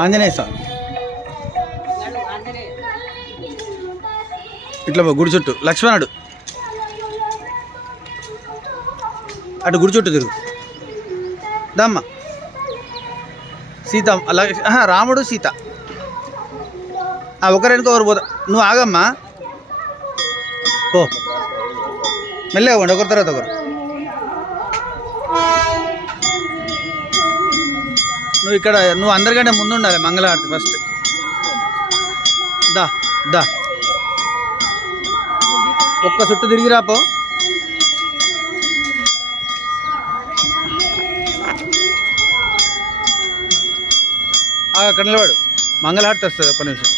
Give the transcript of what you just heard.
ఆంజనేయ స్వామి. ఇట్లా గుడి చుట్టూ లక్ష్మణుడు, అటు గుడి చుట్టూ తిరుగు. దమ్మ సీత, రాముడు సీత. ఒకరికి ఒకరు పోతా. నువ్వు ఆగమ్మా, పో మెల్లగా పోండి, ఒకరి తర్వాత ఒకరు. నువ్వు అందరికంటే ముందు ఉండాలి మంగళహారతి ఫస్ట్. దా దా ఒక్క చుట్టూ తిరిగి రాపో. అక్కడ నిలబడు, మంగళహారతి వస్తుంది. ఒక్క నిమిషం.